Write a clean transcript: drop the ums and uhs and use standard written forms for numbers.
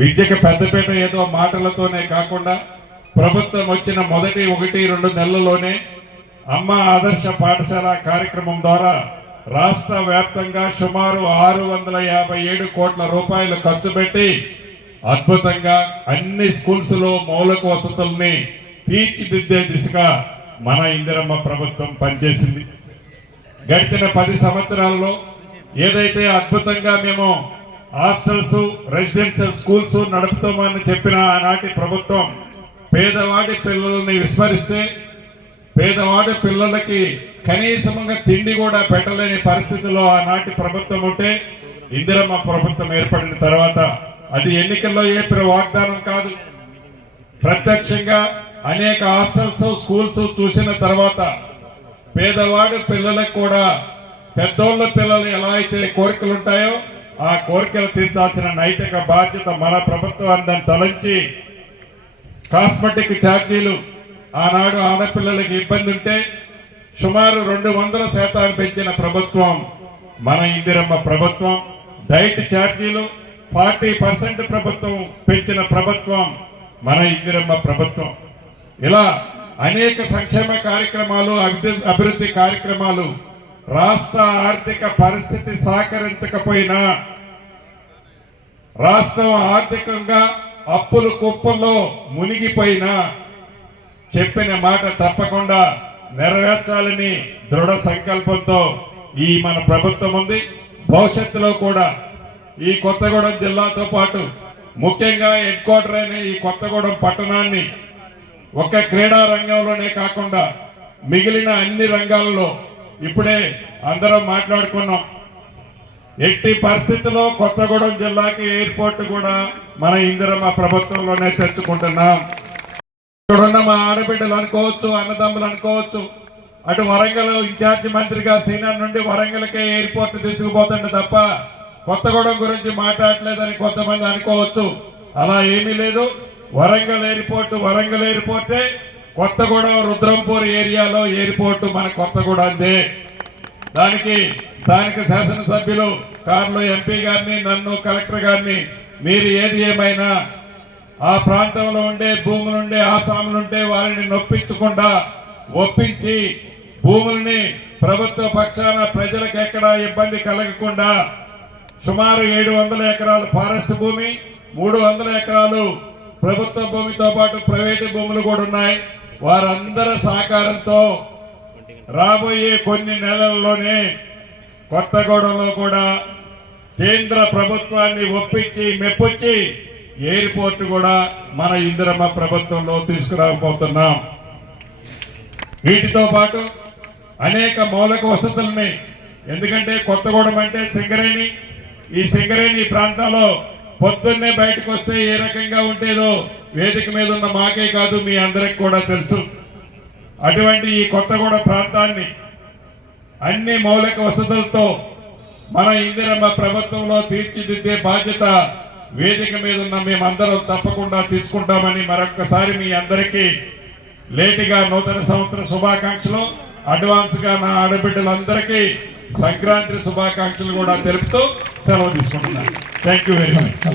విద్యకు పెద్దపీట ఏదో మాటలతోనే కాకుండా ప్రభుత్వం వచ్చిన మొదటి 1-2 నెలల్లోనే అమ్మ ఆదర్శ పాఠశాల కార్యక్రమం ద్వారా రాష్ట్ర వ్యాప్తంగా సుమారు 657 కోట్ల రూపాయలు ఖర్చు పెట్టి అద్భుతంగా అన్ని స్కూల్స్ లో మౌలిక వసతుల్ని తీర్చిదిద్దే దిశగా మన ఇందిరమ్మ ప్రభుత్వం పనిచేసింది. గడిచిన 10 సంవత్సరాల్లో ఏదైతే అద్భుతంగా మేము హాస్టల్స్, రెసిడెన్షియల్ స్కూల్స్ నడుపుతామని చెప్పిన ఆనాటి ప్రభుత్వం పేదవాడి పిల్లల్ని విస్మరిస్తే పేదవాడి పిల్లలకి కనీసంగా తిండి కూడా పెట్టలేని పరిస్థితిలో ఆనాటి ప్రభుత్వం ఉంటే ఇందిరమ్మ ప్రభుత్వం ఏర్పడిన తర్వాత అది ఎన్నికల్లో చెప్పిన వాగ్దానం కాదు, ప్రత్యక్షంగా అనేక హాస్టల్స్, స్కూల్స్ చూసిన తర్వాత పేదవాడి పిల్లలకు కూడా పెద్దోళ్ళ పిల్లలు ఎలా అయితే కోరికలు ఉంటాయో ఆ కోరికలు తీర్చాల్సిన నైతిక బాధ్యత మన ప్రభుత్వాన్ని తలంచి కాస్మెటిక్ ఛార్జీలు ఆనాడు ఆడపిల్లలకి ఇబ్బంది ఉంటే సుమారు 200% పెంచిన ప్రభుత్వం మన ఇందిరమ్మ ప్రభుత్వం. డైట్ ఛార్జీలు 40% ప్రభుత్వం పెంచిన ప్రభుత్వం మన ఇందిరమ్మ ప్రభుత్వం. ఇలా అనేక సంక్షేమ కార్యక్రమాలు, అభివృద్ధి కార్యక్రమాలు రాష్ట్ర ఆర్థిక పరిస్థితి సహకరించకపోయినా రాష్ట్రం ఆర్థికంగా అప్పుల కుప్పల్లో మునిగిపోయినా చెప్పిన మాట తప్పకుండా నెరవేర్చాలని దృఢ సంకల్పంతో ఈ మన ప్రభుత్వం ఉంది. భవిష్యత్తులో కూడా ఈ కొత్తగూడెం జిల్లాతో పాటు ముఖ్యంగా హెడ్ క్వార్టర్ అయిన ఈ కొత్తగూడెం పట్టణాన్ని ఒక క్రీడా రంగంలోనే కాకుండా మిగిలిన అన్ని రంగాల్లో ఇప్పుడే అందరం మాట్లాడుకున్నాం. ఎట్టి పరిస్థితుల్లో కొత్తగూడెం జిల్లాకి ఎయిర్పోర్ట్ కూడా మన ఇందిరమ్మ ప్రభుత్వంలోనే తెచ్చుకుంటున్నాం. ఇక్కడున్న మా ఆడబిడ్డలు అనుకోవచ్చు, అన్నదమ్ములు అనుకోవచ్చు, అటు వరంగల్ ఇన్ఛార్జి మంత్రిగా సీనియర్ నుండి వరంగల్కే ఎయిర్పోర్ట్ తీసుకుపోతుండే తప్ప కొత్తగూడెం గురించి మాట్లాడలేదని కొంతమంది అనుకోవచ్చు. అలా ఏమీ లేదు. వరంగల్ ఎయిర్పోర్టే. కొత్తగూడెం రుద్రంపూర్ ఏరియాలో ఎయిర్పోర్టు మన కొత్తగూడెందే. దానికి స్థానిక శాసనసభ్యులు కార్లో ఎంపీ గారిని, నన్ను కలెక్టర్ గారిని మీరు ఏది ఏమైనా ఆ ప్రాంతంలో ఉండే భూములుండే ఆసాములుంటే వారిని నొప్పించకుండా ఒప్పించి భూముల్ని ప్రభుత్వ పక్షాన ప్రజలకు ఎక్కడా ఇబ్బంది కలగకుండా సుమారు 700 ఎకరాలు ఫారెస్ట్ భూమి, 300 ఎకరాలు ప్రభుత్వ భూమితో పాటు ప్రైవేటు భూములు కూడా ఉన్నాయి. వారందరి సహకారంతో రాబోయే కొన్ని నెలల్లోనే కొత్తగూడెంలో కూడా కేంద్ర ప్రభుత్వాన్ని ఒప్పించి మెప్పించి ఎయిర్పోర్ట్ కూడా మన ఇందిరమ్మ ప్రభుత్వంలో తీసుకురాబోతున్నాం. వీటితో పాటు అనేక మౌలిక వసతుల్ని, ఎందుకంటే కొత్తగూడెం అంటే సింగరేణి, ఈ సింగరేణి ప్రాంతంలో పొద్దున్నే బయటకు వస్తే ఏ రకంగా ఉంటేదో వేదిక మీద ఉన్న మాకే కాదు మీ అందరికి కూడా తెలుసు. అటువంటి ఈ కొత్తగూడెం ప్రాంతాన్ని అన్ని మౌలిక వసతులతో మన ఇందిరమ్మ ప్రభుత్వంలో తీర్చిదిద్దే బాధ్యత వేదిక మీద ఉన్న మేమందరం తప్పకుండా తీసుకుంటామని మరొక్కసారి మీ అందరికీ లేటుగా నూతన సంవత్సర శుభాకాంక్షలు, అడ్వాన్స్ గా నా ఆడబిడ్డలందరికీ సంక్రాంతి శుభాకాంక్షలు కూడా తెలుపుతూ సెలవు తీసుకుంటున్నాను. Thank you very much.